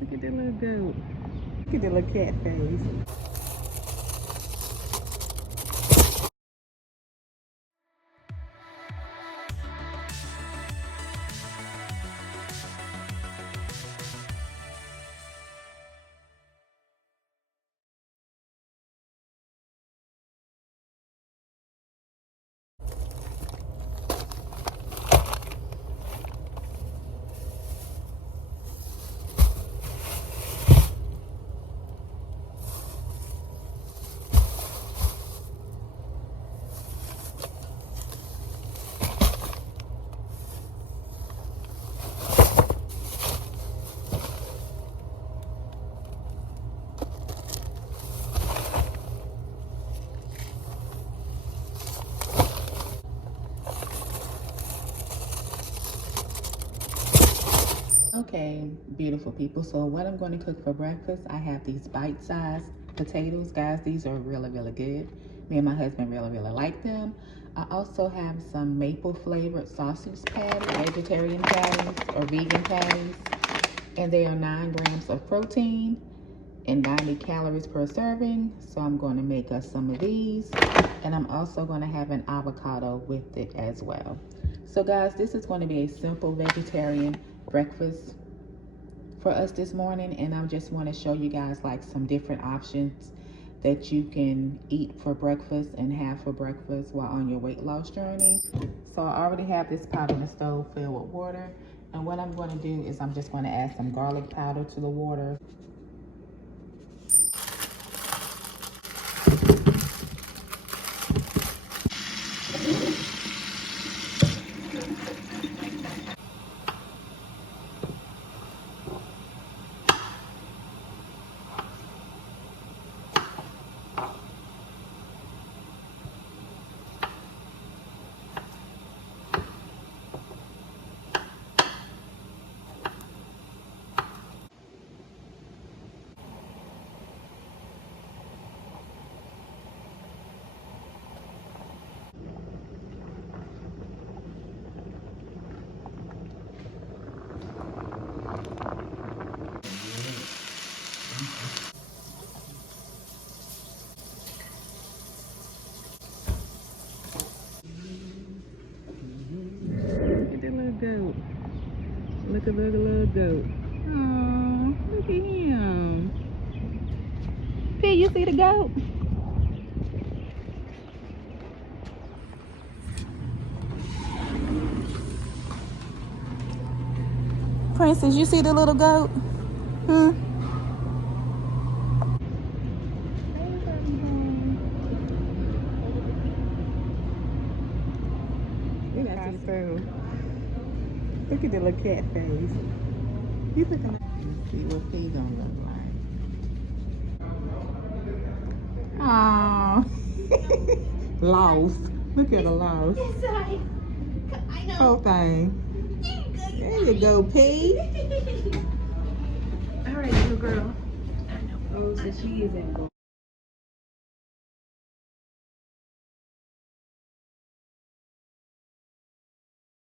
Look at that little goat. Look at that little cat face. Okay, beautiful people. So what I'm going to cook for breakfast, I have these bite-sized potatoes. Guys, these are really, really good. Me and my husband really, really like them. I also have some maple flavored sausage patties, vegetarian patties or vegan patties. And they are 9 grams of protein and 90 calories per serving. So I'm going to make us some of these. And I'm also going to have an avocado with it as well. So guys, this is going to be a simple vegetarian breakfast for us this morning, and I just want to show you guys like some different options that you can eat for breakfast and have for breakfast while on your weight loss journey. So I already have this pot on the stove filled with water, and what I'm going to do is I'm just going to add some garlic powder to the water. Look at that little goat. Look at the little goat. Oh, look at him. P, you see the goat? Princess, you see the little goat? Hmm? Look at the little cat face. He's looking like. Let's see what he gonna look like. Oh, lost. Look at the lost. I know. Whole thing. There you go, P. All right, little girl. I know. Oh, so she is in.